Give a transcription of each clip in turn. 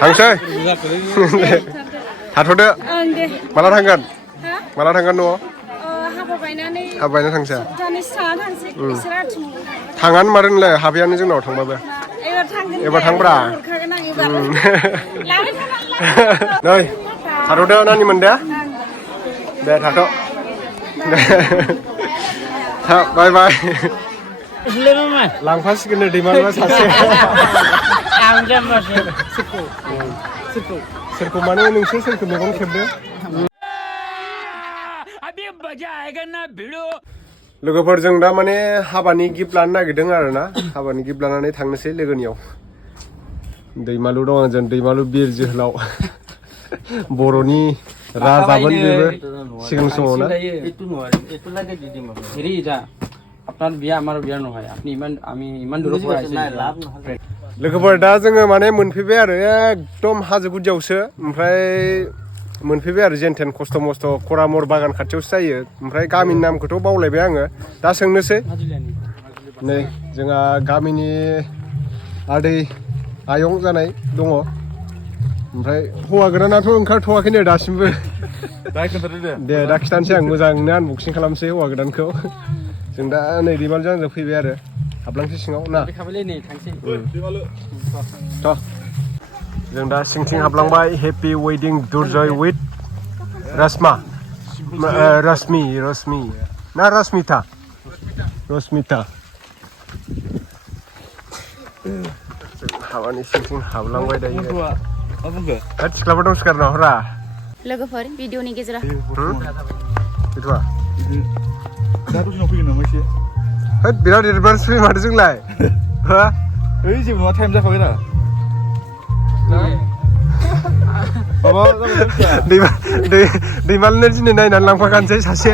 थांसै थाथ'दो माला थांगोन माला थांगोन न'आव हाबा बायनो थांसै थाङानो मारो नोंलाय हाबायानो जोंनाव थांबाबो एबार थांब्रा नै थाथ'दो नानिमोन दे दे थाथ' दे बाय बाय लांफासिगोन दैमालुआ सासे सोरखौ माने नोंसोर सोरखौ मेगन खेबदो लोगोफोरजों दा माने हाबानि गिफ्ट लानो नागिरदों आरोना हाबानि गिफ्ट लानानै थांनोसै लोगोनियाव दैमालु दं आंजों दैमालु बिर जोहोलाव बर'नि राजामोन बेबो सिगां समाव ना আপনার বিয়া আমার বিয়া নহয় আপনি আমি ইমান দূৰৰ পৰা আহিছে लोगोफोर दा जोङो माने मोनफैबाय आरो एकदम हाजो गुदियावसो ओमफ्राय मोनफैबाय आरो जेनथेन खस्थ' मस्थ' खरामर बागान खाथियावसो जायो ओमफ्राय गामिनि नामखौथ' बावलायबाय आङो दा सोंनोसै नै जोंहा गामिनि आदै आयं जानाय दङ ओमफ्राय हौवा गोदानाथ' ओंखारथ'वाखैनो दासिमबो दे दा खिथानोसै आं मोजांनो आनबक्सिं खालामसै हौवा गोदानखौ जों दा नै दैमालुजों आंजों फैबाय आरो हाबलांसै सिङाव ना जों दा सिंथिं हाबलांबाय happy wedding Durjoy with Rashma रश्मि ना रश्मिता हाबानि सिंथिं हाबलांबाय दायो सिख्लाफोर दं सिखारना हरा लोगोफोर भिडिअनि गेजेराव बिराद एडभान्स फैयो माथो जोंलाय जेबो नङा टाइम जाखाबाय रा दैमालुनो दिनै नायनानै लांफाखानोसै सासे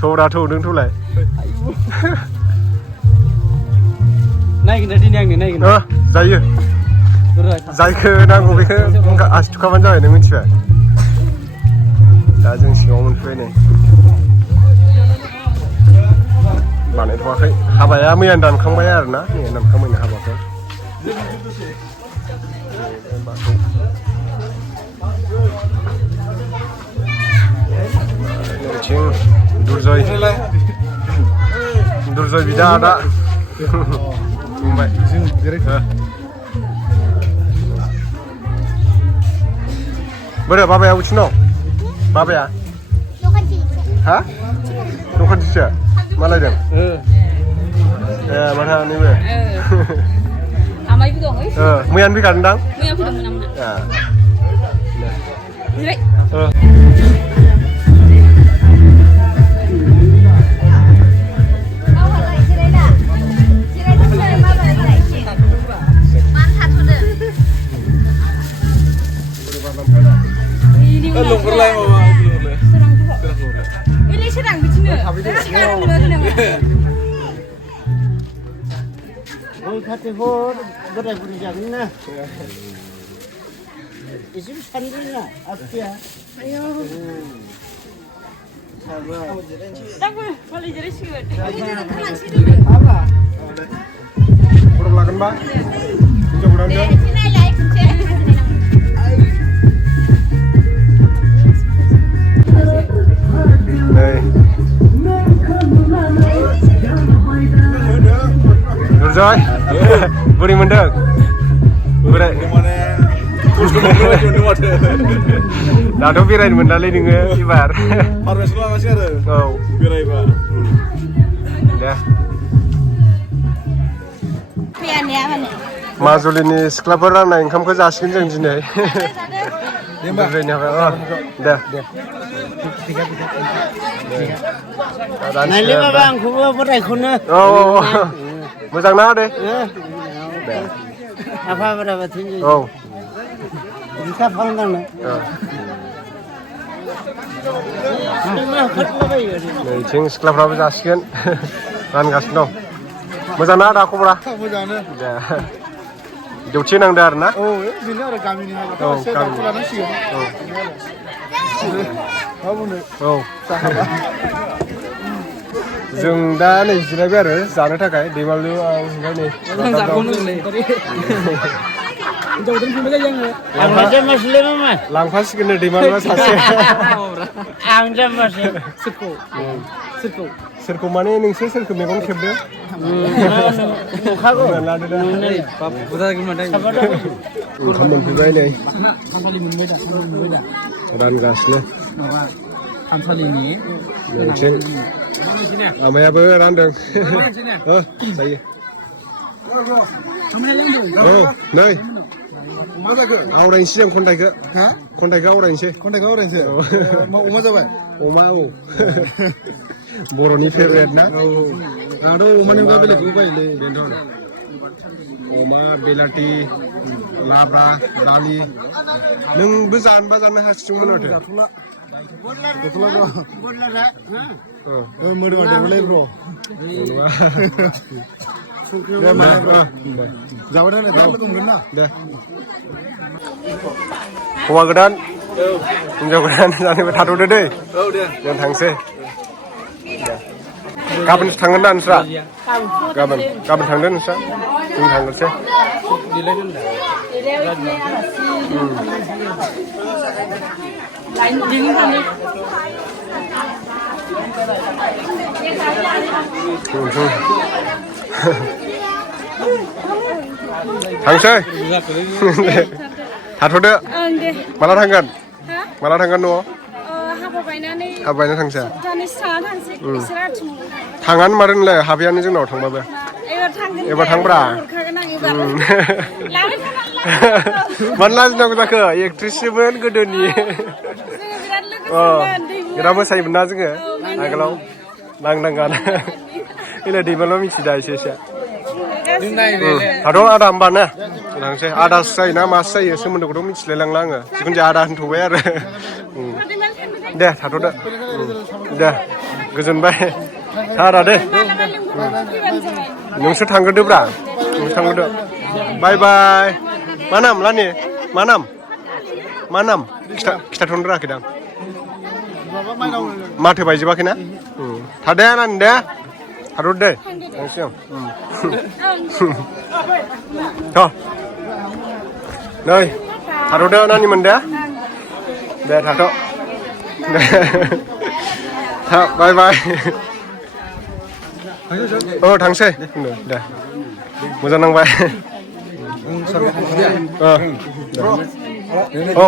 थौरा थौदों थौलाय जायो जायखौ नांगौ बेखौ आसि थुखाबानो जाबाय नों मिथिबाय दा जों सिङाव मोनफैबाय नै बानायथ'वाखै हाबाया मैयानो दानखांबाय आरोना मैया दानखांबायनो हाबाखौ नैथिं दुर्जय बिदा आदा बुंबाय बोरो बाबाया उथिनाव बाबाया हा दखानथिसो मालायदों माथा नैबो मैयानो फैखादोंदां बोराय बुरि जागोन ना एसे सानदोंना आफिया खर' लागोनबा हिनजाव गोदानजों दुर्जय बोरै मोनदों बोराय दाथ' बेरायनो मोनलालै नोङो एबार औ बेरायबा दे माजुलिनि सिख्लाफोर राननाय ओंखामखौ जासिगोन जों दिनै दे नायलै बाबा आंखौबो बोरायखौनो औ मोजां ना दे आफा बोराय बाथौनि औ बिखा फांदांनो नैथिं सिख्लाफ्राबो जासिगोन रानगासिनो दं मोजां ना दा खबरा मोजाङानो दे डिउटि नांदो आरो ना औ बेनो आरो गामिनि हाबाखौ एसे दाखु लानांसिगोन मा बुंनो औ जों दा नै जिरायबाय आरो जानो थाखाय दैमालु आं ओमफ्राय नै आंजों मासले मामा लांफासिगोन नै दैमालुआ सासे आंजों मासले सोरखौ माने नोंसोर सोरखौ मेगन खेबदो नुखागौ लादो दा ओंखाम मोनफैबाय नै रानगासिनो नोंथिं आमायाबो रानदों जायो औ नै आवरायनोसै जों खन्थाइखौ आवरायनोसै मा अमा जाबाय अमा औ बर'नि फेभरेट ना आंथ' अमानि अनगा बेलेगखौ बायोलै बेनोथ' अमा बेलाथि लाब्रा दालि नोंबो जानोबा जानो हासिगौमोन माथो मोदोमा देरबायलै ब्र जाबाय थानाय दा लोगो मोनगोन ना दे हौवा गोदान हिनजाव गोदान जानोबो थाथ'दो दै जों थांसै गाबोनसो थांगोन ना नोंस्रा गाबोन थांदो नोंस्रा जों थांगोनसै थांसै थाथ'दो माला थांगोन न'आव हाबा बायना थांसै थाङानो मारो नोंलाय हाबायानो जोंनाव थांबाबो एबार थांब्रा मानो लाजिनांगौ जाखो एक्ट्रिससोमोन गोदोनि बिराद मोसायोमोन ना जोङो आगोलाव नांदांगान बेलाय दैमाल' मिथिदा एसे थाथ' आदा होमबा ने थांसै आदासो जायो ना मासो जायो सोमोन्दोखौथ' मिथिलाय लांला आङो जिखुनु जाया आदा होनथ'बाय आरो दे थाथ'दो दे गोजोनबाय थारा दे नोंसोर थांग्रोदोब्रा बाय बाय मा नाम लानि मा नाम खिथाथ'नो रोङाखै दां माथो बायजोबाखैना थादे नानि दे थाथ' दे थांसै आं नै थाथ'दो नानिमोन दे थाथ' बाय बाय थांसै दे मोजां नांबाय औ